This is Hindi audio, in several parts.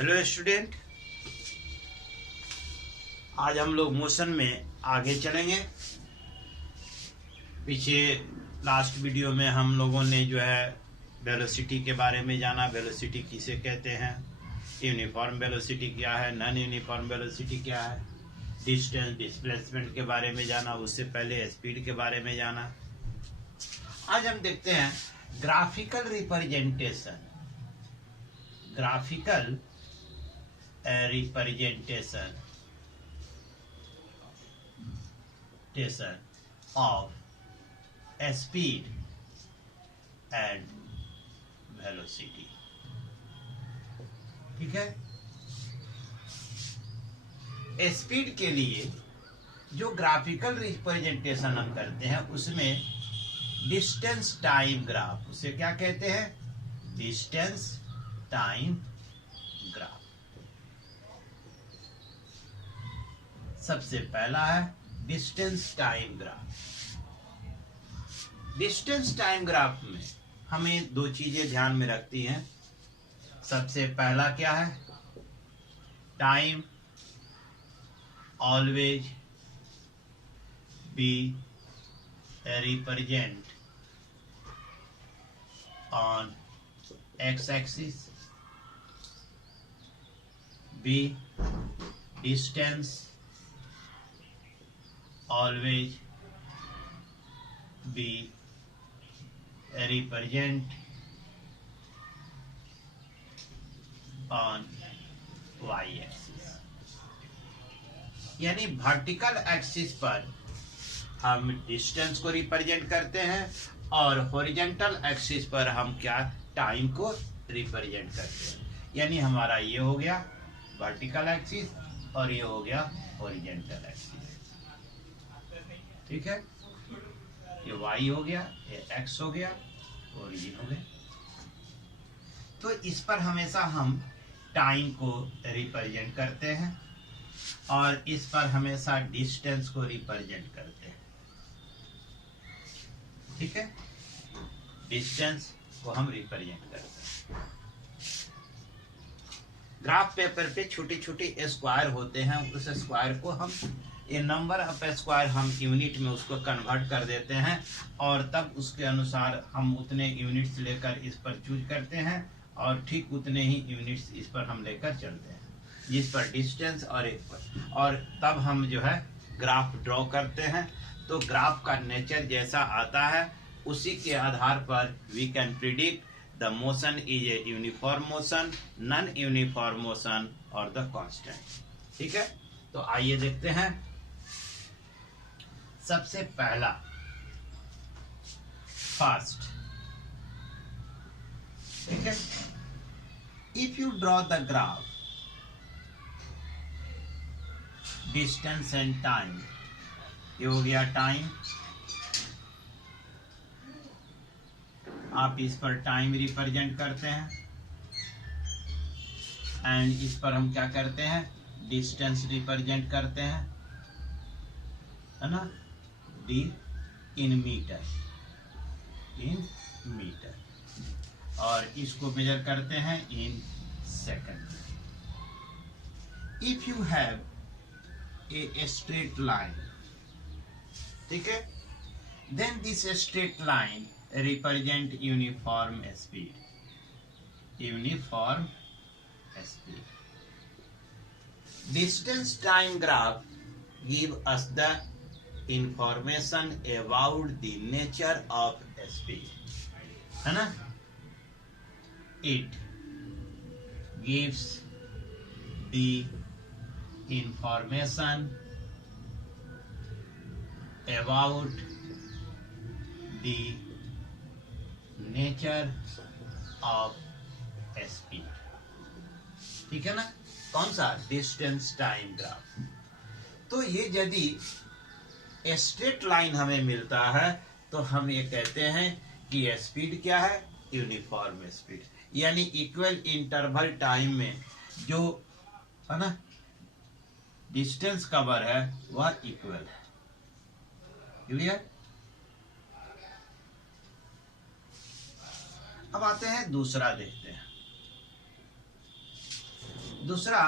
हेलो स्टूडेंट, आज हम लोग मोशन में आगे चलेंगे। पीछे लास्ट वीडियो में हम लोगों ने जो है वेलोसिटी के बारे में जाना। वेलोसिटी किसे कहते हैं, यूनिफॉर्म वेलोसिटी क्या है, नॉन यूनिफॉर्म वेलोसिटी क्या है, डिस्टेंस डिस्प्लेसमेंट के बारे में जाना। उससे पहले स्पीड के बारे में जाना। आज हम देखते हैं graphical representation. Graphical representation of speed and velocity। ठीक है, स्पीड के लिए जो ग्राफिकल रिप्रेजेंटेशन हम करते हैं उसमें डिस्टेंस टाइम ग्राफ, उसे क्या कहते हैं, डिस्टेंस टाइम ग्राफ। सबसे पहला है distance time graph. Distance time graph में हमें दो चीजें ध्यान में रखती हैं। सबसे पहला क्या है, time always be represent on X axis, be distance always be represent on y axis। यानी वर्टिकल एक्सिस पर हम डिस्टेंस को रिप्रेजेंट करते हैं और हॉरिजॉन्टल एक्सिस पर हम क्या, टाइम को रिप्रेजेंट करते हैं। यानी हमारा ये हो गया वर्टिकल एक्सिस और ये हो गया हॉरिजॉन्टल एक्सिस। ठीक है, ये y हो गया, ये x हो गया, ओरिजिन हो गया। तो इस पर हमेशा हम टाइम को रिप्रेजेंट करते हैं और इस पर हमेशा डिस्टेंस को रिप्रेजेंट करते हैं। ठीक है, डिस्टेंस को हम रिप्रेजेंट करते हैं। ग्राफ पेपर पे छोटे छोटे स्क्वायर होते हैं, उस स्क्वायर को हम ये नंबर ऑफ स्क्वायर हम यूनिट में उसको कन्वर्ट कर देते हैं और तब उसके अनुसार हम उतने यूनिट्स लेकर इस पर चूज करते हैं और ठीक उतने ही यूनिट्स इस पर हम लेकर चलते हैं, जिस पर डिस्टेंस और एक पर, और तब हम जो है ग्राफ ड्रॉ करते हैं। तो ग्राफ का नेचर जैसा आता है उसी के आधार पर we can predict the motion is a uniform motion, non uniform motion और द कांस्टेंट। ठीक है, तो आइए देखते हैं। सबसे पहला फर्स्ट, ठीक है, if you draw the graph distance and time, ये हो गया टाइम, आप इस पर टाइम रिप्रेजेंट करते हैं एंड इस पर हम क्या करते हैं, डिस्टेंस रिप्रेजेंट करते हैं, है ना, डी इन मीटर, और इसको मेजर करते हैं in second. If you have a straight line, ठीक है, then this straight line represent uniform speed, uniform speed. Distance time graph give us the information about the nature of speed, है ना। It gives the information about the nature of speed। ठीक है ना, कौन सा, डिस्टेंस टाइम ग्राफ। तो ये यदि स्ट्रेट लाइन हमें मिलता है तो हम ये कहते हैं कि स्पीड क्या है, यूनिफॉर्म स्पीड, यानी इक्वल इंटरवल टाइम में जो है ना डिस्टेंस कवर है वह इक्वल है। क्लियर। अब आते हैं दूसरा, देखते हैं दूसरा,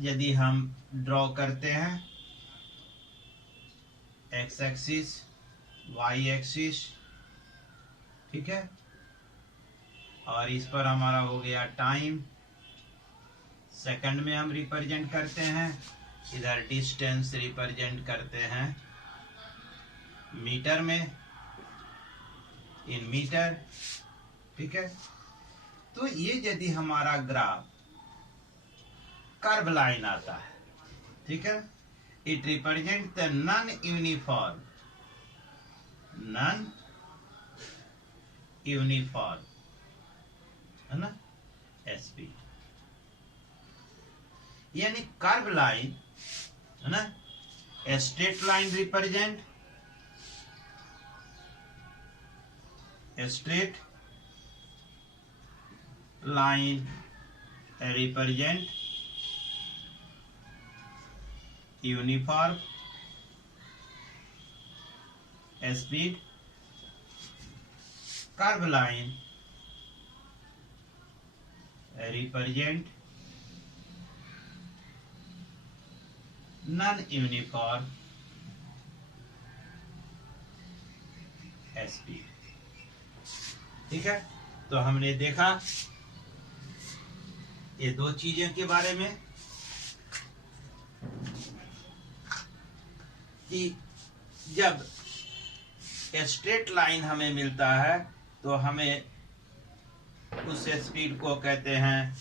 यदि हम ड्रॉ करते हैं एक्स एक्सिस, वाई एक्सिस, ठीक है, और इस पर हमारा हो गया टाइम, सेकंड में हम रिप्रेजेंट करते हैं, इधर डिस्टेंस रिप्रेजेंट करते हैं मीटर में, इन मीटर, ठीक है। तो ये यदि हमारा ग्राफ कर्व लाइन आता है, ठीक है, it represent the non uniform है ना एसपी, यानी कर्व लाइन है ना, straight line represent straight line represent uniform speed, curve line represent non uniform speed, ठीक है। तो हमने देखा ये दो चीजें के बारे में कि जब स्ट्रेट लाइन हमें मिलता है तो हमें उस स्पीड को कहते हैं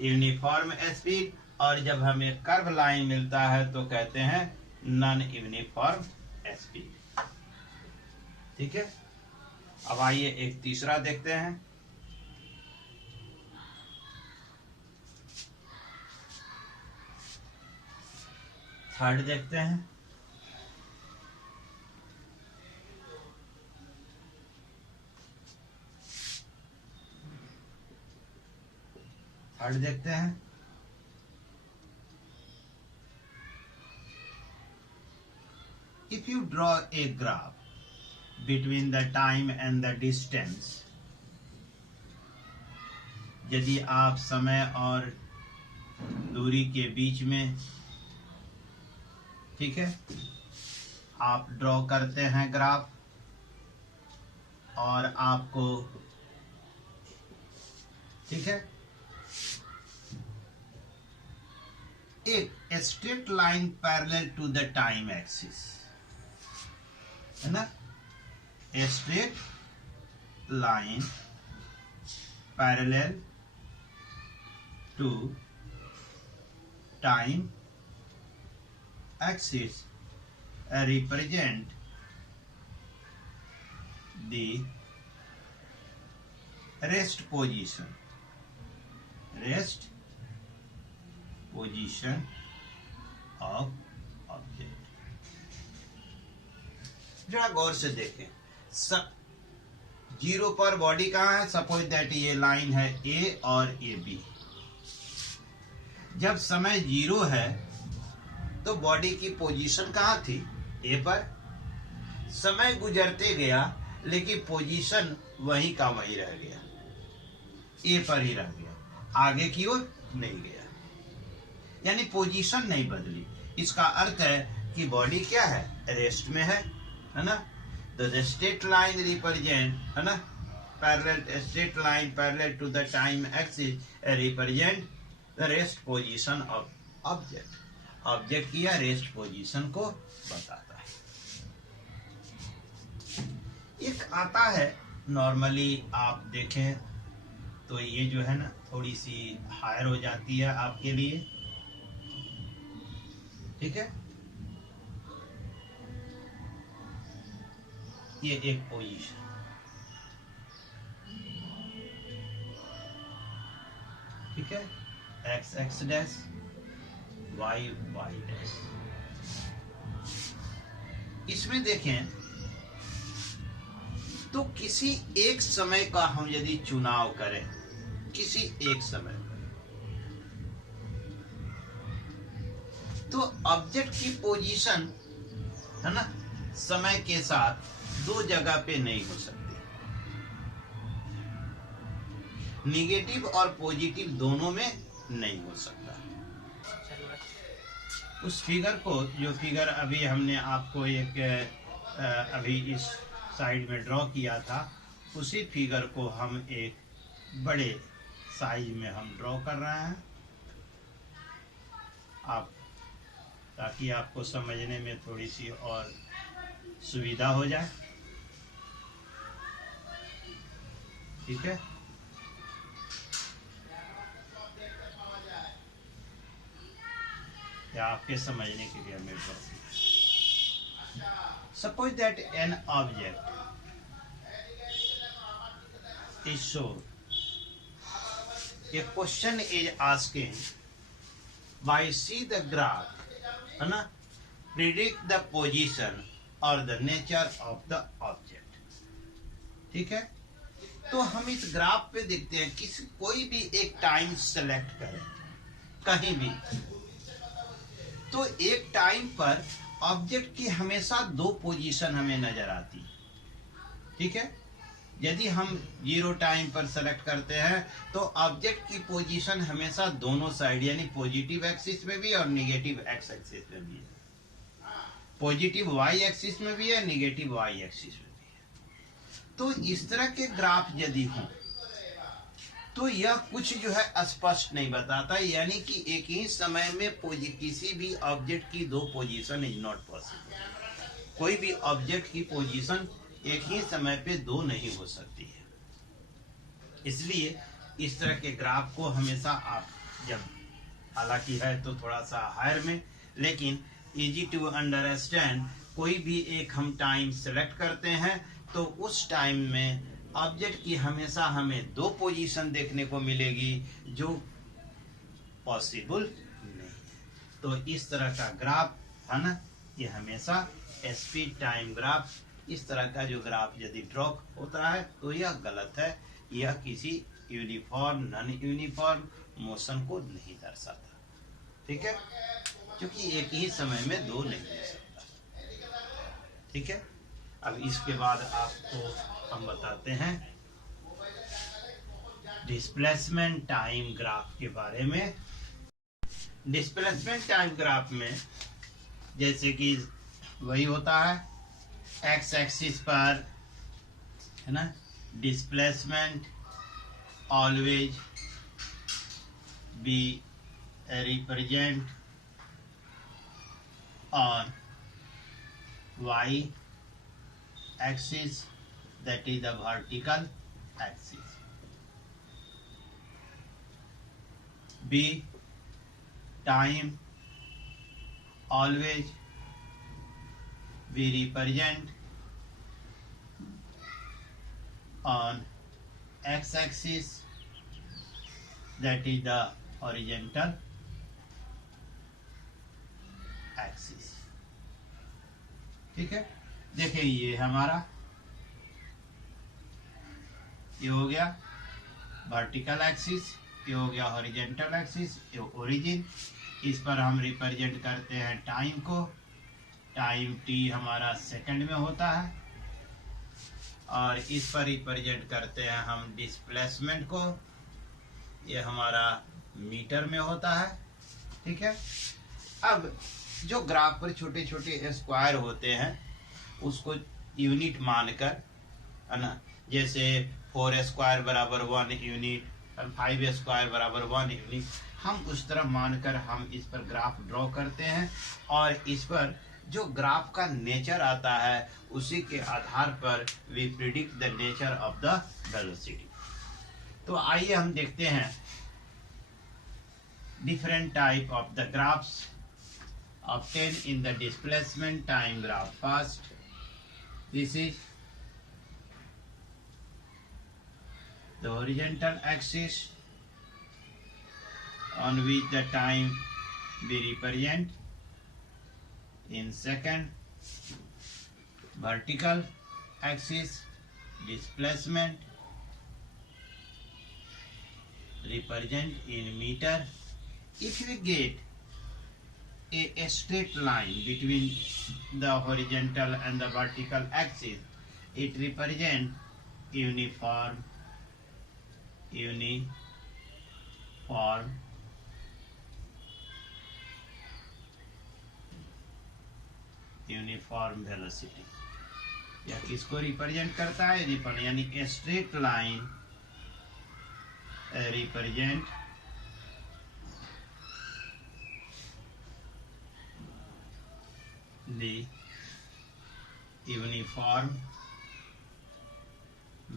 यूनिफॉर्म स्पीड, और जब हमें कर्व लाइन मिलता है तो कहते हैं नॉन यूनिफॉर्म स्पीड, ठीक है। अब आइए एक तीसरा देखते हैं। थर्ड देखते हैं। थर्ड देखते हैं। If you draw a graph between the time and the distance, यदि आप समय और दूरी के बीच में, ठीक है, आप ड्रॉ करते हैं ग्राफ और आपको, ठीक है, एक straight line parallel to the time axis है ना, straight line parallel to time axis represent the rest position of object। जरा गौर से देखें, जीरो पर बॉडी कहाँ है, सपोज दैट ये लाइन है ए और ए बी। जब समय जीरो है तो बॉडी की पोजीशन कहाँ थी, ए पर। समय गुजरते गया लेकिन पोजीशन वहीं का वहीं रह गया, ए पर ही रह गया, आगे की ओर नहीं गया, यानी पोजीशन नहीं बदली। इसका अर्थ है कि बॉडी क्या है, रेस्ट में है ना। तो द स्ट्रेट लाइन रिप्रेजेंट, है ना, parallel, straight line parallel to the time axis represent the rest position of object. Object की या रेस्ट पोजीशन को बताता है। एक आता है नॉर्मली, आप देखें तो ये जो है ना थोड़ी सी हायर हो जाती है आपके लिए, ठीक है। ये एक पोजीशन, ठीक है, X X dash, Y Y dash. इसमें देखें तो किसी एक समय का हम यदि चुनाव करें, किसी एक समय पर, तो ऑब्जेक्ट की पोजीशन, है ना, समय के साथ दो जगह पे नहीं हो सकती। निगेटिव और पॉजिटिव दोनों में नहीं हो सकता। उस फिगर को, जो फिगर अभी हमने आपको एक अभी इस साइड में ड्रॉ किया था, उसी फिगर को हम एक बड़े साइज में हम ड्रॉ कर रहे हैं, आप ताकि आपको समझने में थोड़ी सी और सुविधा हो जाए। ठीक है, या आपके समझने के लिए हमें ड्रॉ किया। Suppose that an object is shown. A question is asking, by see the graph, है ना, predict the position or the nature of the object. ठीक है, तो हम इस ग्राफ पे देखते हैं, किसी कोई भी एक टाइम सेलेक्ट करें कहीं भी, तो एक टाइम पर ऑब्जेक्ट की हमेशा दो पोजीशन हमें नजर आती है। ठीक है, यदि हम 0 टाइम पर सेलेक्ट करते हैं तो ऑब्जेक्ट की पोजीशन हमेशा दोनों साइड, यानी पॉजिटिव एक्सिस में भी और नेगेटिव एक्स एक्सिस में भी है, पॉजिटिव वाई एक्सिस में भी है, नेगेटिव वाई एक्सिस में भी है। तो इस तरह के ग्राफ यदि हों तो यह कुछ जो है स्पष्ट नहीं बताता, यानी कि एक ही समय में किसी भी ऑब्जेक्ट की दो पोजीशन इज नॉट पॉसिबल। कोई भी ऑब्जेक्ट की पोजीशन एक ही समय पे दो नहीं हो सकती है। इसलिए इस तरह के ग्राफ को हमेशा आप जब, हालांकि है तो थोड़ा सा हायर में, लेकिन इजी टू अंडरस्टैंड, कोई भी एक हम टाइम सेलेक्ट करते हैं तो उस टाइम में ऑब्जेक्ट की हमेशा हमें दो पोजीशन देखने को मिलेगी जो पॉसिबल नहीं है। तो इस तरह का ग्राफ है ना, ये हमेशा स्पीड टाइम ग्राफ, इस तरह का जो ग्राफ यदि ड्रॉ होता है तो यह गलत है, यह किसी यूनिफॉर्म नॉन यूनिफॉर्म मोशन को नहीं दर्शाता। ठीक है, क्योंकि एक ही समय में दो नहीं हो सकता। ठीक है, अब इसके बाद आपको हम बताते हैं डिस्प्लेसमेंट टाइम ग्राफ के बारे में। डिस्प्लेसमेंट टाइम ग्राफ में जैसे कि वही होता है, एक्स एक्सिस पर, है ना, displacement always be represent on Y axis, that is the vertical axis. B, time always we represent on x axis, that is the horizontal axis. ठीक है, देखिए ये हमारा ये हो गया वर्टिकल एक्सिस, ये हो गया हॉरिजॉन्टल एक्सिस, ये ओरिजिन। इस पर हम रिप्रेजेंट करते हैं टाइम को, टाइम टी हमारा सेकंड में होता है, और इस पर रिप्रेजेंट करते हैं हम डिस्प्लेसमेंट को, ये हमारा मीटर में होता है। ठीक है, अब जो ग्राफ पर छोटे छोटे स्क्वायर होते हैं उसको यूनिट मानकर, है ना, जैसे 4 स्क्वायर बराबर 1 यूनिट, 5 स्क्वायर बराबर 1 यूनिट, हम उस तरह मानकर हम इस पर ग्राफ ड्रॉ करते हैं, और इस पर जो ग्राफ का नेचर आता है उसी के आधार पर we predict the nature of the velocity. तो आइए हम देखते हैं different type of the graphs obtained in the displacement time graph. First, this is the horizontal axis on which the time we represent. In second, vertical axis displacement represent in meter. If we get a straight line between the horizontal and the vertical axis, it represents uniform uniform velocity. यह किसको रिप्रेजेंट करता है? यानी ए straight line represent the uniform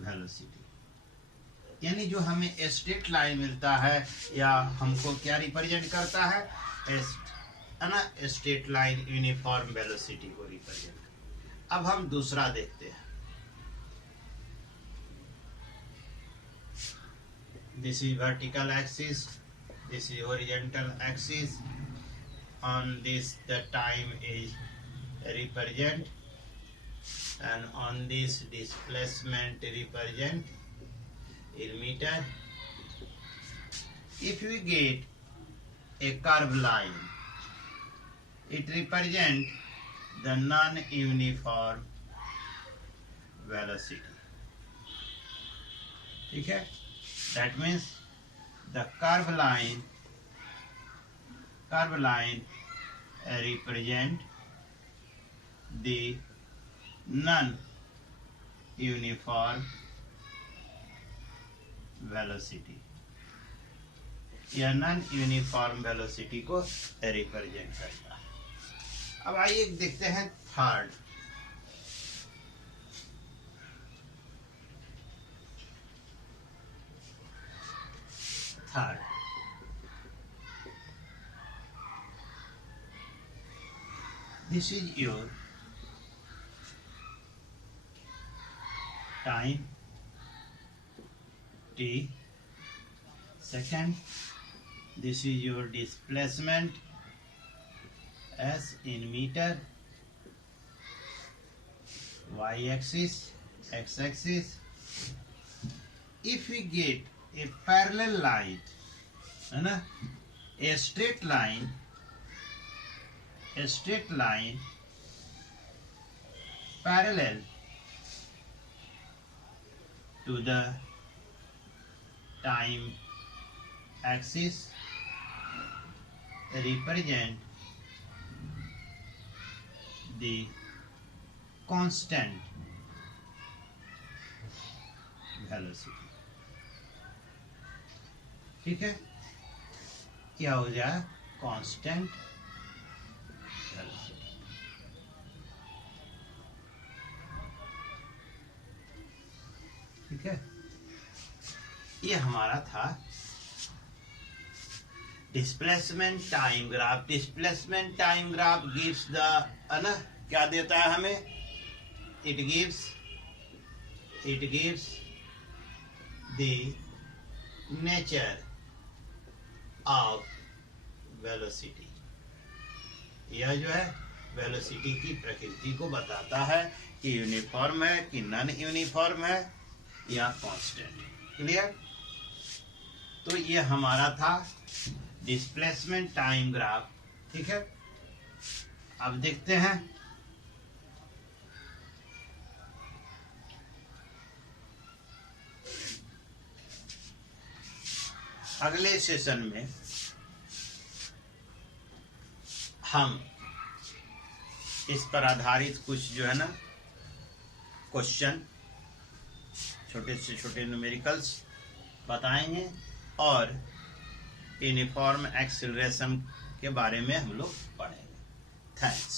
velocity. यानी जो हमें स्ट्रेट लाइन मिलता है या हमको क्या रिप्रेजेंट करता है? ना स्ट्रेट लाइन यूनिफॉर्म वेलोसिटी को रिप्रेजेंट। अब हम दूसरा देखते हैं। This is vertical axis, this is horizontal axis. On this the time is represent, and on this displacement represent in meter. If we get a curved line, it represent the non-uniform velocity. ठीक है? That means the curved line represent the non-uniform velocity। यह नॉन यूनिफॉर्म वेलोसिटी को रिप्रेजेंट करता है। अब आइए देखते हैं third. This is your time t second. This is your displacement s in meter, y axis, x axis. If we get a parallel line, a straight line parallel to the time axis, represent the constant velocity। ठीक है? क्या हो जाए? Constant velocity. ठीक है? ये हमारा था displacement time graph. Displacement time graph gives the क्या देता है हमें? It gives the nature of velocity. यह जो है वेलोसिटी की प्रकृति को बताता है कि यूनिफॉर्म है कि नॉन यूनिफॉर्म है या कांस्टेंट। क्लियर? तो ये हमारा था डिस्प्लेसमेंट टाइम ग्राफ। ठीक है? अब देखते हैं अगले सेशन में हम इस पर आधारित कुछ जो है ना क्वेश्चन, छोटे से छोटे न्यूमेरिकल्स बताएंगे और यूनिफॉर्म एक्सीलरेशन के बारे में हम लोग पढ़ेंगे। थैंक्स।